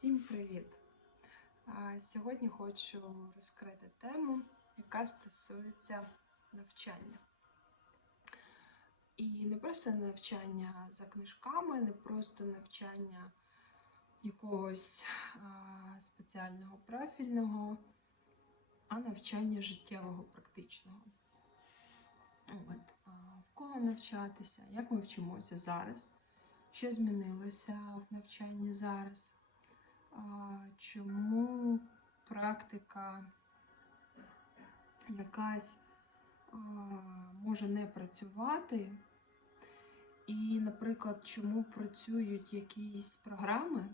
Всім привіт! Сьогодні хочу розкрити тему, яка стосується навчання. І не просто навчання за книжками, не просто навчання якогось спеціального профільного, а навчання життєвого практичного. От, в кого навчатися, як ми вчимося зараз, що змінилося в навчанні зараз, чому практика якась може не працювати, і, наприклад, чому працюють якісь програми,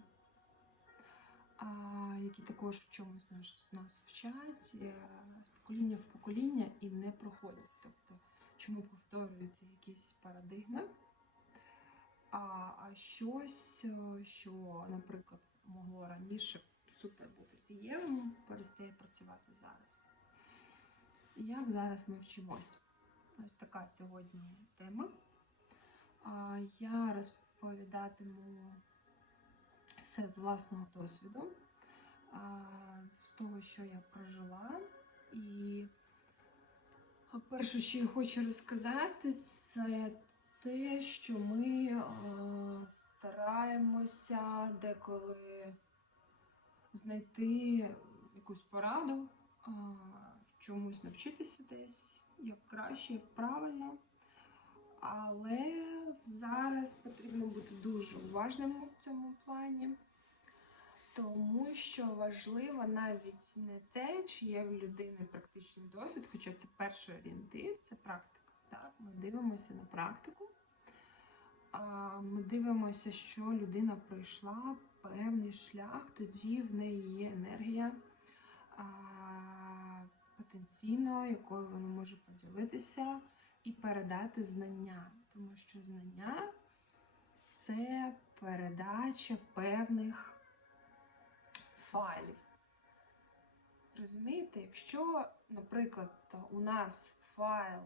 які також в чомусь нас, вчать е, з покоління в покоління і не проходять. Тобто, чому повторюються якісь парадигми, а, а щось, е, що, наприклад, могло раніше супер бути дієвим, перестає працювати зараз. Як зараз ми вчимось? Ось така сьогодні тема. Я розповідатиму все з власного досвіду, з того, що я прожила. І перше, що я хочу розказати, це те, що ми стараємося деколи знайти якусь пораду, в чомусь навчитися десь, як краще, як правильно. Але зараз потрібно бути дуже уважним в цьому плані, тому що важливо навіть не те, чи є в людини практичний досвід, хоча це перший орієнтир, це практика. Так? Ми дивимося на практику, ми дивимося, що людина пройшла певний шлях, тоді в неї є енергія потенційно, якою вона може поділитися і передати знання, тому що знання це передача певних файлів. Розумієте, якщо, наприклад, у нас файл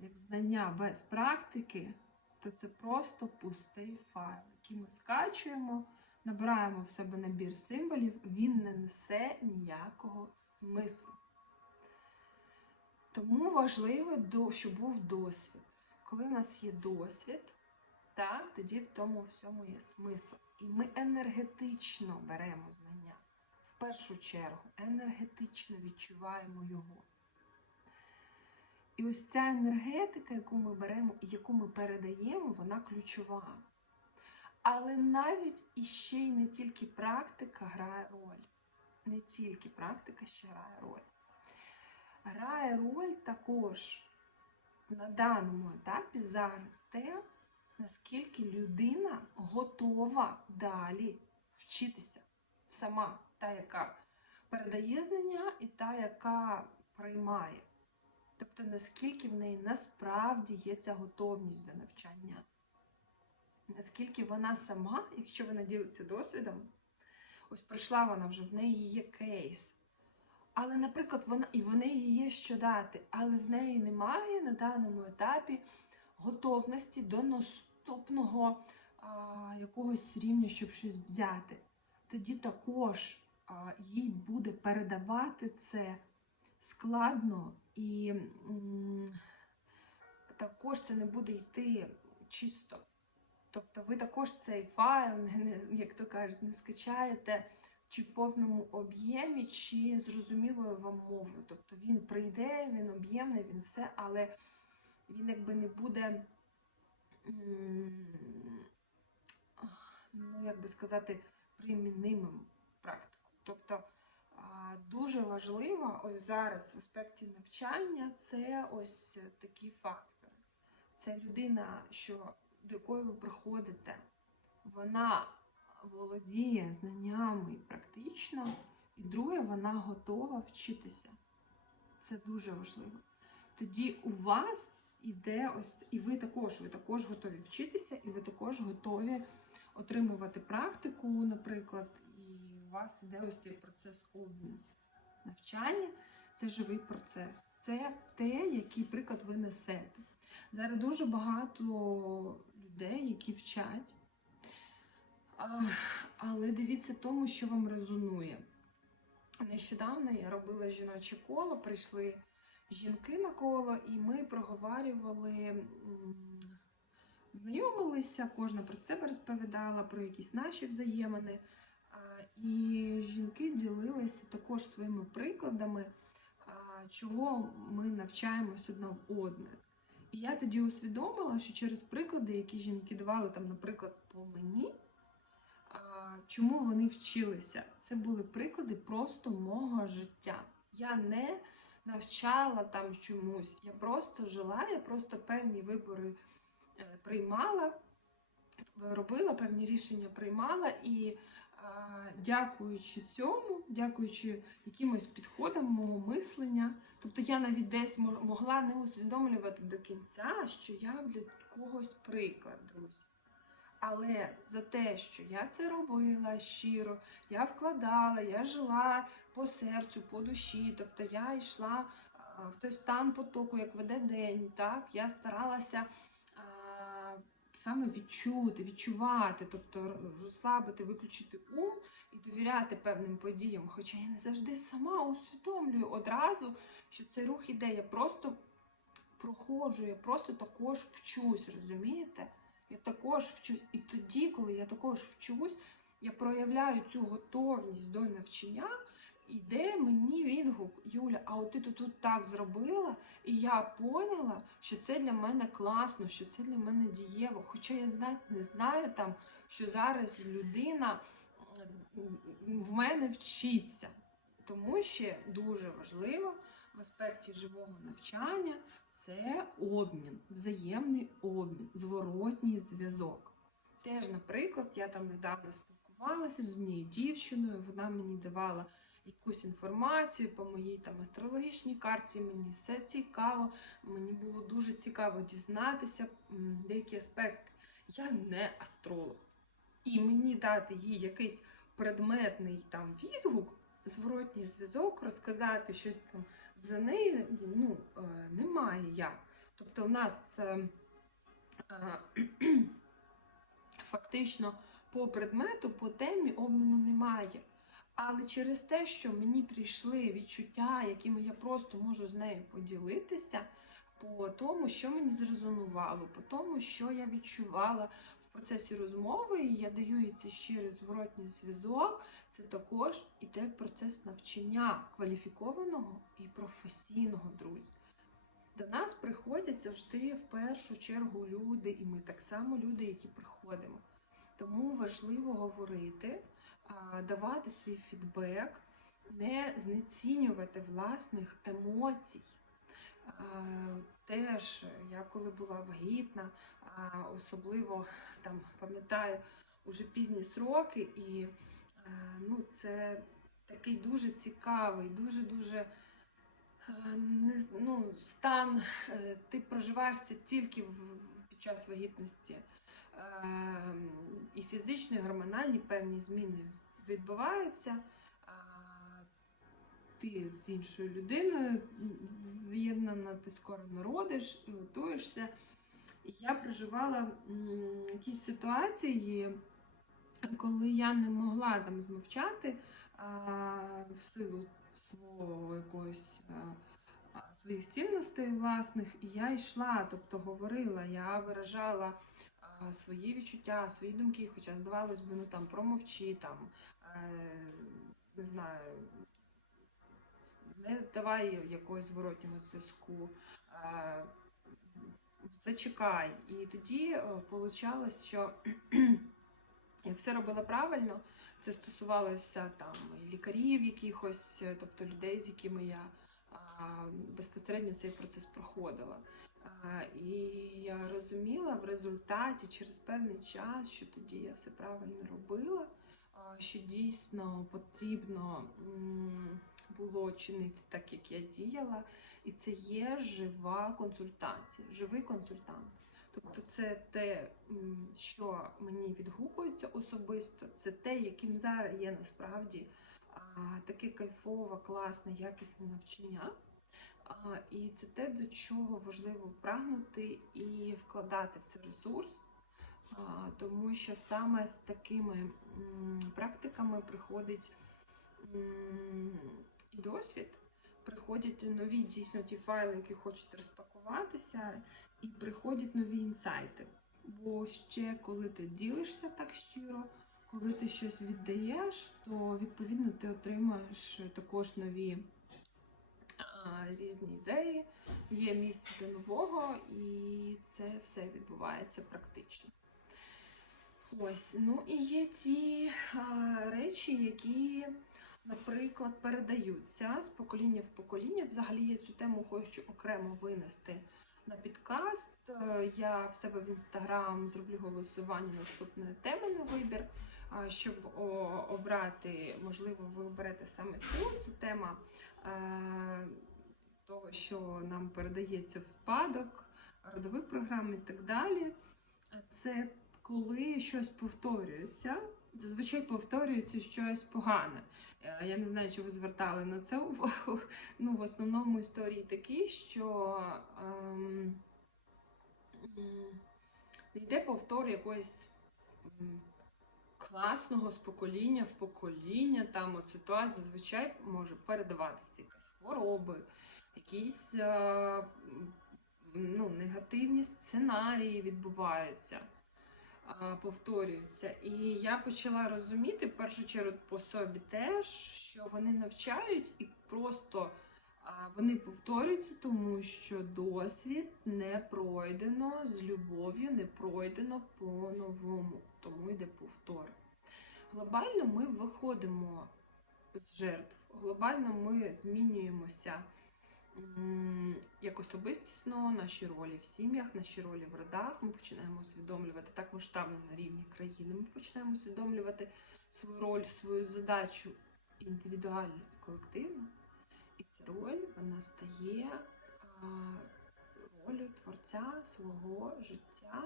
як знання без практики, то це просто пустий файл, який ми скачуємо, набираємо в себе набір символів, він не несе ніякого смислу. Тому важливо, щоб був досвід. Коли в нас є досвід, так, тоді в тому всьому є смисл. І ми енергетично беремо знання. В першу чергу, енергетично відчуваємо його. І ось ця енергетика, яку ми беремо і яку ми передаємо, вона ключова. Але навіть іще й не тільки практика грає роль. Не тільки практика ще грає роль грає роль також на даному етапі зараз те, наскільки людина готова далі вчитися сама, та, яка передає знання, і та, яка приймає. Тобто, наскільки в неї насправді є ця готовність до навчання. Наскільки вона сама, якщо вона ділиться досвідом, ось прийшла вона вже, в неї є кейс. Але, наприклад, вона і в неї є що дати, але в неї немає на даному етапі готовності до наступного а, якогось рівня, щоб щось взяти. Тоді також а, їй буде передавати це складно, і також це не буде йти чисто. Тобто ви також цей файл, як то кажуть, не скачаєте чи в повному об'ємі, чи зрозумілою вам мовою. Тобто він прийде, він об'ємний, він все, але він якби не буде, ну як би сказати, примінимим в практику. Тобто дуже важливо ось зараз в аспекті навчання це ось такі фактори. Це людина, що, до якої ви приходите, вона володіє знаннями практично, і друге, вона готова вчитися. Це дуже важливо. Тоді у вас іде ось, і ви також, ви також готові вчитися, і ви також готові отримувати практику, наприклад, вас іде ось цей процес обміну. Навчання це живий процес. Це те, який приклад ви несете. Зараз дуже багато людей, які вчать. Але дивіться тому, що вам резонує. Нещодавно я робила жіноче коло, прийшли жінки на коло, і ми проговорювали, знайомилися, кожна про себе розповідала, про якісь наші взаємини. І жінки ділилися також своїми прикладами, чого ми навчаємось одна в одне. І я тоді усвідомила, що через приклади, які жінки давали, там, наприклад, по мені, чому вони вчилися. Це були приклади просто мого життя. Я не навчала там чомусь. Я просто жила, я просто певні вибори е, приймала, робила певні рішення приймала і. а, Дякуючи цьому, дякуючи якимось підходам мого мислення, тобто я навіть десь могла не усвідомлювати до кінця, що я для когось приклад, друзі. Але за те, що я це робила щиро, я вкладала, я жила по серцю, по душі, тобто я йшла в той стан потоку, як веде день, так я старалася саме відчути, відчувати, тобто розслабити, виключити ум і довіряти певним подіям. Хоча я не завжди сама усвідомлюю одразу, що цей рух іде. Я просто проходжу, я просто також вчусь, розумієте? Я також вчусь. І тоді, коли я також вчусь, я проявляю цю готовність до навчання, іде мені відгук, Юля, а от ти тут, тут так зробила, і я поняла, що це для мене класно, що це для мене дієво. Хоча я знать не знаю там, що зараз людина в мене вчиться. Тому ще дуже важливо в аспекті живого навчання це обмін, взаємний обмін, зворотній зв'язок. Теж, наприклад, я там недавно спілкувалася з однією дівчиною, вона мені давала якусь інформацію по моїй там астрологічній карті. Мені все цікаво. Мені було дуже цікаво дізнатися деякі аспекти. Я не астролог. І мені дати їй якийсь предметний там відгук, зворотній зв'язок, розказати щось там за неї ну, е, немає як. Тобто, в нас е, е, фактично по предмету, по темі обміну немає. Але через те, що мені прийшли відчуття, якими я просто можу з нею поділитися, по тому, що мені зрезонувало, по тому, що я відчувала в процесі розмови, і я даю їй цей щирий зворотній зв'язок, це також іде процес навчання кваліфікованого і професійного, друзі. До нас приходять завжди в першу чергу люди, і ми так само люди, які приходимо. Тому важливо говорити, давати свій фідбек, не знецінювати власних емоцій. Теж я коли була вагітна, особливо там пам'ятаю уже пізні сроки, і ну, це такий дуже цікавий, дуже-дуже ну, стан. е, Ти проживаєш це тільки в- під час вагітності. І фізичні, гормональні певні зміни відбуваються. Ти з іншою людиною з'єднана, ти скоро народиш і готуєшся. І я проживала якісь ситуації, коли я не могла там змовчати а, в силу свого якогось а, своїх цінностей власних, і я йшла, тобто говорила, я виражала свої відчуття, свої думки, хоча здавалось би, ну там промовчи, там е, не знаю, не давай якогось зворотнього зв'язку. е, Зачекай. І тоді вийшло, що я все робила правильно. Це стосувалося там лікарів якихось, е, тобто людей, з якими я безпосередньо цей процес проходила. І я розуміла в результаті через певний час, що тоді я все правильно робила, що дійсно потрібно було чинити так, як я діяла. І це є жива консультація, живий консультант. Тобто це те, що мені відгукується особисто, це те, яким зараз є насправді таке кайфове, класне, якісне навчання. І це те, до чого важливо прагнути і вкладати в це ресурс, Тому що саме з такими практиками приходить досвід, приходять нові дійсно ті файли, які хочуть розпакуватися, і приходять нові інсайти. Бо ще коли ти ділишся так щиро, коли ти щось віддаєш, то відповідно ти отримаєш також нові різні ідеї, є місце для нового, і це все відбувається практично. Ось, ну і є ті а, речі, які, наприклад, передаються з покоління в покоління. Взагалі я цю тему хочу окремо винести на підкаст. Е, Я в себе в інстаграм зроблю голосування наступної теми на вибір. Щоб обрати, можливо, ви оберете саме цю. Це тема е, того, що нам передається в спадок, родових програм і так далі. Це коли щось повторюється. Зазвичай повторюється щось погане. Е, Я не знаю, чи ви звертали на це увагу. Ну, в основному історії такі, що ем, йде повтор якоїсь класного з покоління в покоління. Там от ситуація зазвичай може передаватися якась хвороби, якісь е, ну, негативні сценарії відбуваються а, повторюються. І я почала розуміти в першу чергу по собі теж, що вони навчають і просто а, вони повторюються, тому що досвід не пройдено з любов'ю, не пройдено по-новому, тому йде повтор. Глобально ми виходимо з жертв, глобально ми змінюємося як особистісно, наші ролі в сім'ях, наші ролі в родах. Ми починаємо усвідомлювати так масштабно на рівні країни. Ми починаємо усвідомлювати свою роль, свою задачу індивідуально і колективно. І ця роль вона стає ролью творця свого життя.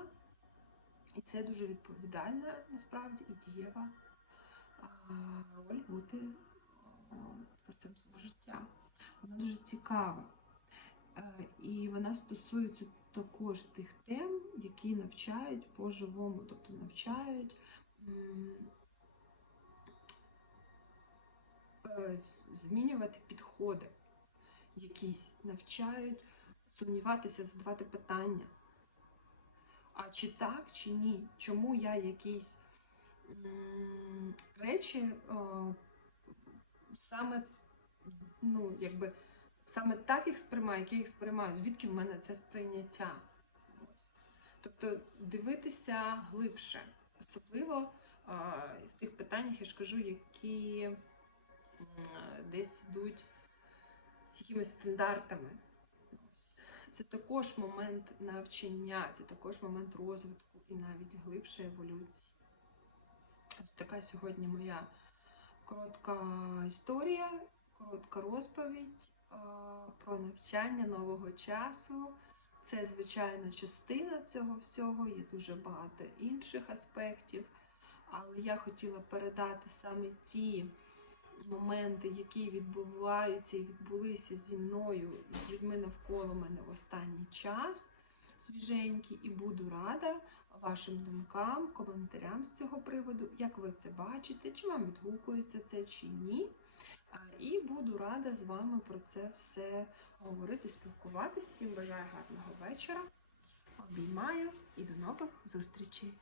І це дуже відповідальна насправді і дієва роль бути творцем свого життя. Вона дуже цікава. Е, І вона стосується також тих тем, які навчають по-живому, тобто навчають е, змінювати підходи якісь, навчають сумніватися, задавати питання. А чи так, чи ні? Чому я якісь речі саме ну, якби саме так їх сприймаю, як я їх сприймаю, звідки в мене це сприйняття. Ось. Тобто дивитися глибше, особливо а, в тих питаннях, я ж кажу, які м, десь йдуть якимись стандартами. Ось. Це також момент навчання, це також момент розвитку і навіть глибшої еволюції. Ось така сьогодні моя коротка історія, коротка розповідь про навчання нового часу. Це, звичайно, частина цього всього, є дуже багато інших аспектів. Але я хотіла передати саме ті моменти, які відбуваються і відбулися зі мною і з людьми навколо мене в останній час, свіженькі, і буду рада вашим думкам, коментарям з цього приводу, як ви це бачите, чи вам відгукується це, чи ні. І буду рада з вами про це все говорити, спілкуватися. Всім бажаю гарного вечора. Обіймаю і до нових зустрічей.